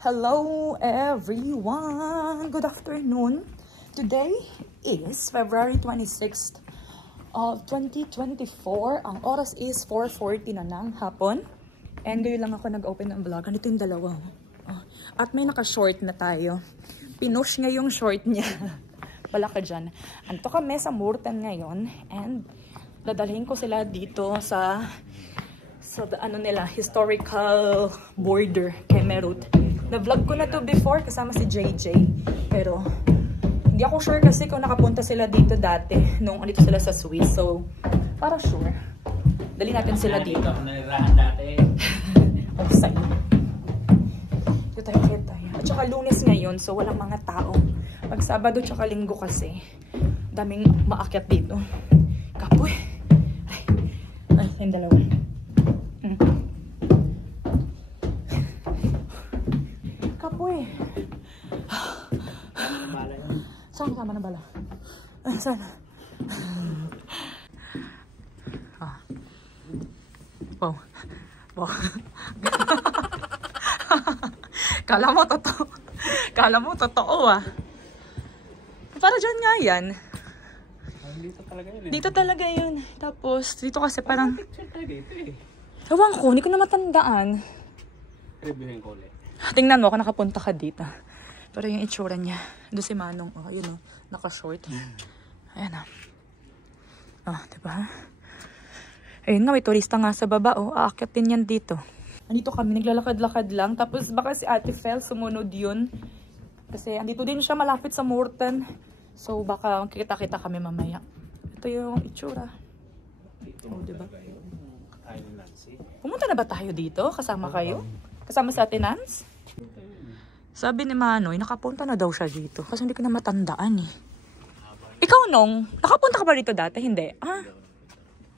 Hello everyone! Good afternoon! Today is February 26th of 2024. Ang oras is 4:40 na ng hapon. And ngayon lang ako nag-open ng vlog. Ganito yung dalawa. At may naka-short na tayo. Pinush niya yung short niya. Wala ka dyan. Anto kami sa Murten ngayon. And dadalhin ko sila dito sa ano nila, historical border kay Merut. Na-vlog ko na to before kasama si JJ. Pero hindi ako sure kasi kung nakapunta sila dito dati nung andito sila sa Swiss. So, para sure. Dali natin sila dito. Nanirahan dati. Oh, sa'yo. Dito tayo, dito tayo. At saka Lunes ngayon, so walang mga tao. Pag Sabado tsaka Linggo kasi, daming maakyat dito. Kapoy. Ay, yung dalawa. Kapoy. Saan ka man na bala? Saan? Wow. Wow. Kala mo totoo. Kala mo totoo Para dyan nga yan. Dito talaga yun Dito talaga yun. Tapos, dito kasi parang... Picture tayo dito Ewan ko, hindi ko na matandaan. Reviewin ko ulit. Tingnan mo kung nakapunta ka dito. Pero yung itsura niya. Doon si Manong. Oh, yun naka-short. Ayan diba? Ayun nga, may turista nga sa baba. Aakyat din yan dito. Andito kami, naglalakad-lakad lang. Tapos baka si Ate Fel sumunod yun. Kasi andito din siya malapit sa Murten. So baka kita-kita kami mamaya. Ito yung itsura. Diba? Pumunta na ba tayo dito? Kasama kayo? Kasama sa Ate Nance? Sabi ni Manoy, nakapunta na daw siya dito. Kasi hindi ko na matandaan Ikaw nung, nakapunta ka ba dito dati? Hindi.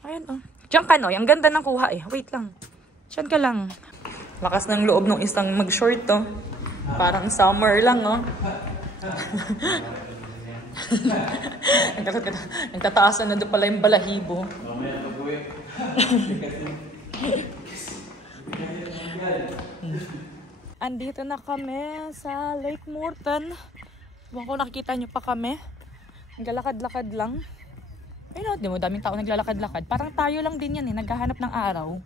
Ayan Diyan ka Noy, ang ganda ng kuha Wait lang. Diyan ka lang. Lakas ng loob ng isang mag-short Parang summer lang Nagtataasan na doon pala yung balahibo. Andito na kami sa Lake Murten. Huwag ko nakikita nyo pa kami. Naglalakad-lakad lang. Ayun di mo, daming tao naglalakad-lakad. Parang tayo lang din yan naghahanap ng araw.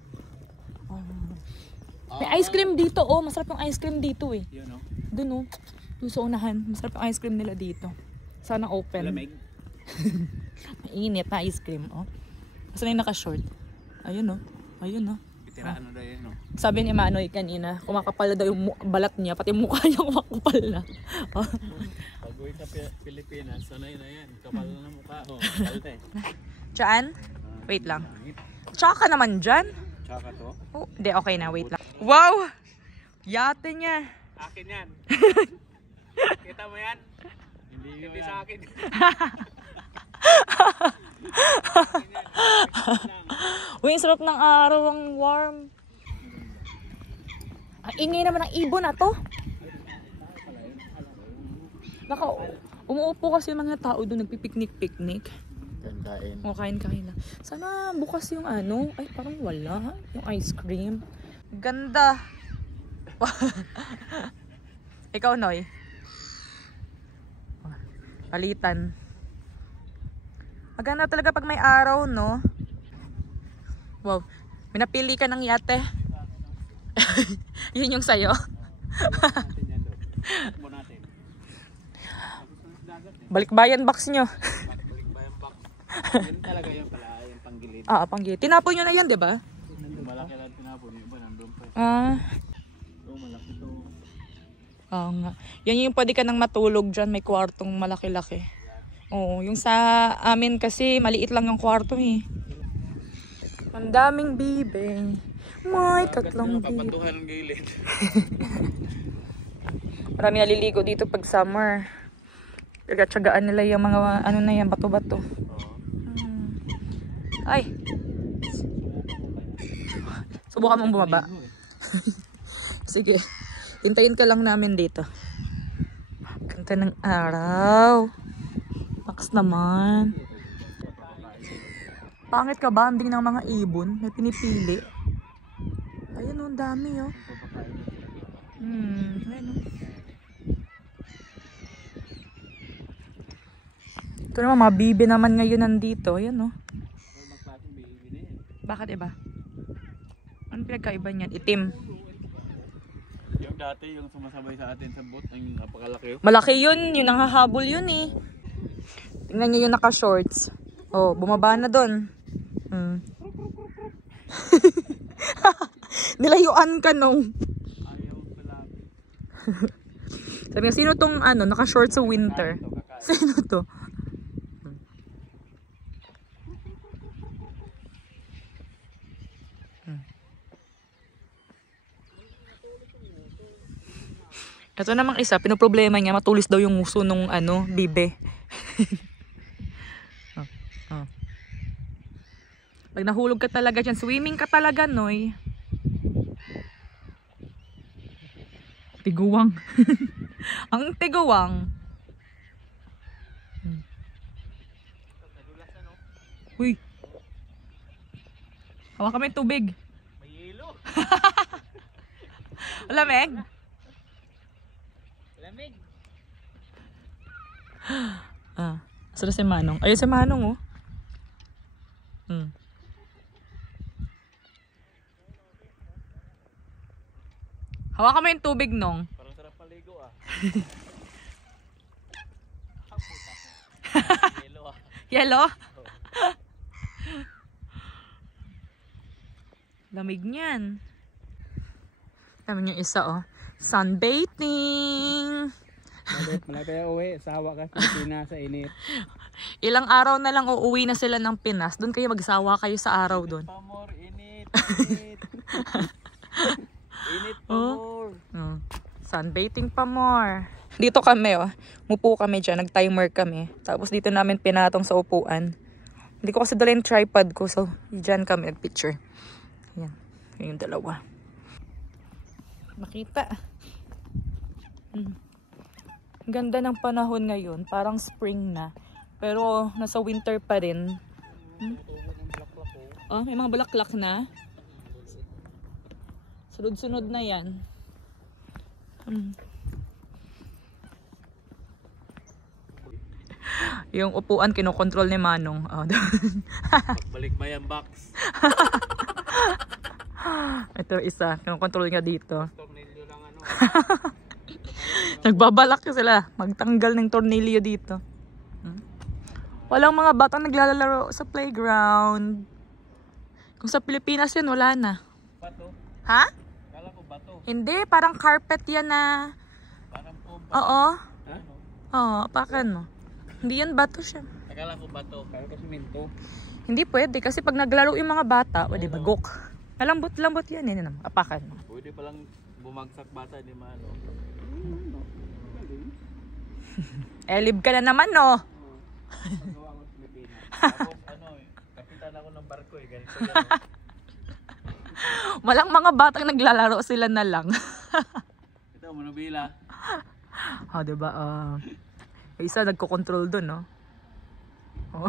May ice cream dito masarap yung ice cream dito Doon yung sa unahan. Masarap yung ice cream nila dito. Sana open. Malamig. Mainit na ice cream Kasi na yung naka-short. Ayun Ayun Itiraan na yun Sabi ni Manoy kanina, kumakapal na daw yung balat niya, pati mukha niya kumakapal na. Pag uwi ka Pilipinas, sanay na yan. Kapal na mukha. Kalte. Diyan? Wait lang. Tsaka ka naman dyan? Tsaka to? Hindi, okay na. Wait lang. Wow! Yate niya. Akin yan. Kita mo yan? Hindi sa akin. Uy, ang sarap ng araw, ang warm. Ang ingay naman ng ibon to. Baka umuupo kasi yung mga tao doon, nagpipiknik-piknik. Kain-kain lang. Sana bukas yung ay parang wala. Yung ice cream. Ganda. Ikaw, Noy. Palitan. Maganda talaga pag may araw, no? Wow. May napili ka ng yate. Yun yung sayo. Balikbayan box nyo. Balikbayan box. Yun talaga yun pala. Yung panggilid. Panggilid. Tinapon nyo na yan, diba? Malaki lang tinapon. Yung iba nandun pa. Malaki to. Oo nga. Yan yung pwede ka nang matulog dyan. May kwartong malaki-laki. Oo, yung sa amin kasi maliit lang yung kwarto Ang daming bibe. May tatlong bibe. Kapatuhan ng gilid. Marami naliligo dito pag summer. Tsagaan nila yung mga bato-bato. Ay. Subukan mong bumaba. Sige. Hintayin ka lang namin dito. Ganda ng araw. Lakas naman. Pangit ka ba? Anding ng mga ibon na pinipili. Ayun, ang dami Ayun. Ito naman, mga bibi naman ngayon nandito. Ayan, no? Bakit iba? Ano pinagkaiba niyan? Itim. Yung dati, yung sumasabay sa atin sa boat, yung napakalaki. Malaki yun. Yung nanghahabol yun eh. Tingnan niyo yung naka-shorts. Oh, bumaba na doon. Nilayuan ka nung. Ayaw pala. Sabi nga, sino tong ano, naka-shorts sa winter? Sino to? Ito namang isa, pinoproblema niya, matulis daw yung nguso nung ano, bibe. Pag nahulog ka talaga dyan, swimming ka talaga, Noy. Tiguwang. Ang tiguwang. Uy. Hawa kami tubig. May yelo. Lamig? Lamig. Asa si Manong? Ayun si Manong, oh. Hawa kami yung tubig, Nong. Parang sarap paligo, ah. Yelo, ah. Yelo? Lamig niyan. Tama yung isa, oh. Sunbathing! Malapit na uwi. Sawa ka sa Pilipinas sa init. Ilang araw na lang uuwi na sila ng Pinas. Doon kayo magsawa kayo sa araw doon. Pamor, init, init. Init pa more. Sunbathing pa more. Dito kami, oh. Mupo kami dyan. Nag-timer kami. Tapos dito namin pinatong sa upuan. Hindi ko kasi dala yung tripod ko. So, dyan kami nag-picture. Ayan. Ayan yung dalawa. Makita. Ganda ng panahon ngayon. Parang spring na. Pero nasa winter pa rin. Oh, may mga bulaklak na. Sunod-sunod na yan. Yung upuan kinokontrol ni Manong. Oh, Balik ba yung box? ito isa. Kinokontrol nga dito. Tornilyo lang ano. Nagbabalak sila. Magtanggal ng tornilyo dito. Walang mga batang naglalaro sa playground. Kung sa Pilipinas yan, wala na. Bato? Ha? Kala ko bato. Hindi, parang carpet yan na. Parang po. Oo. Ha? Oo, apakan mo. Hindi yan bato siya. Akala ko bato. Kala ko simento. Hindi pwede kasi pag naglaro yung mga bata, pwede bagok. Malambot-lambot yan. Yan naman, apakan mo. Pwede palang bumagsak bata ni Mano. Elib ka na naman, no? Pagawa ko sa Pilipinas. Tapos ano kapitan ako ng barko eh. Ganito yan. Walang mga batang naglalaro, sila na lang. Ito, manubila. Diba? Isa nagko-control dun, no? Oh.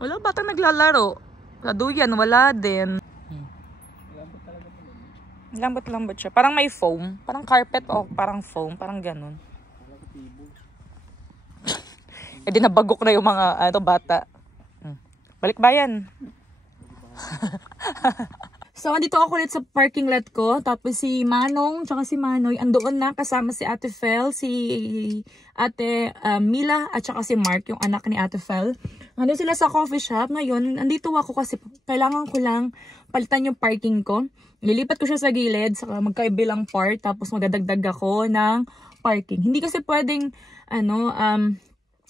Walang batang naglalaro. Sa duyan, wala din. Lambot-lambot siya. Parang may foam. Parang carpet o parang foam. Parang ganun. E di nabagok na yung mga bata. Balikbayan. So, andito ako ulit sa parking lot ko. Tapos si Manong, tsaka si Manoy, andoon na kasama si Ate Fel, si Ate Mila, at tsaka si Mark, yung anak ni Ate Fel. Andun sila sa coffee shop. Ngayon, andito ako kasi kailangan ko lang palitan yung parking ko. Lilipat ko siya sa gilid, saka magkaibilang part, tapos magdadagdag ako ng parking. Hindi kasi pwedeng,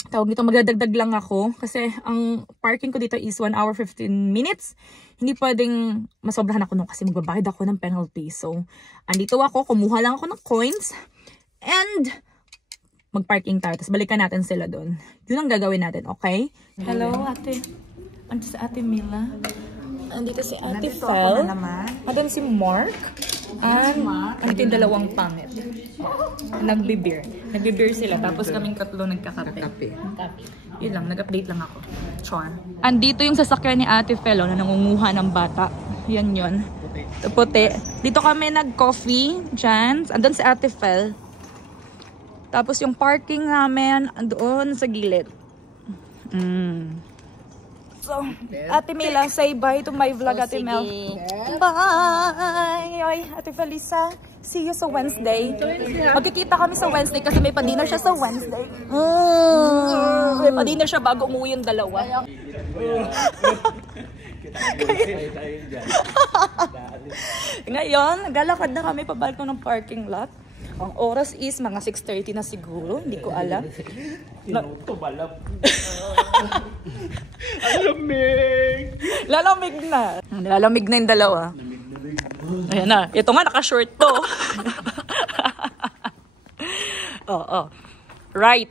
tawag nito, magdadagdag lang ako kasi ang parking ko dito is 1 hour 15 minutes. Hindi pwedeng masobrahan ako nung kasi magbabayad ako ng penalty. So, andito ako, kumuha lang ako ng coins and mag-parking tayo. Tapos balikan natin sila doon. Yun ang gagawin natin, okay? Hello, ate. Andito si Ate Mila. Andito si Ate Fel. Andito si Mark. And andito yung dalawang pangit. Nagbe-beer. Nagbe-beer sila. Tapos kaming tatlo nagkakape. Yun lang, nag-update lang ako. Char. Andito yung sasakyan ni Ate Fel na nangunguha ng bata. Yan yun. Ito puti. Dito kami nag-coffee dyan. Andun si Ate Fel. Tapos yung parking namin andun sa gilid. So, Ate Mila, say bye to my vlog, Ate Mel. Bye! Ay, Ate Felisa, see you sa Wednesday. Magkikita kami sa Wednesday kasi may pa-dinner siya sa Wednesday. May pa-dinner siya bago umuwi yung dalawa. Ngayon, galakad na kami pabalik ng parking lot. Ang oras is mga 6:30 na siguro. Hindi ko alam. Lalamig na. Lalamig na yung dalawa. Ayan na. Ito nga, naka-short to. Oo. Right.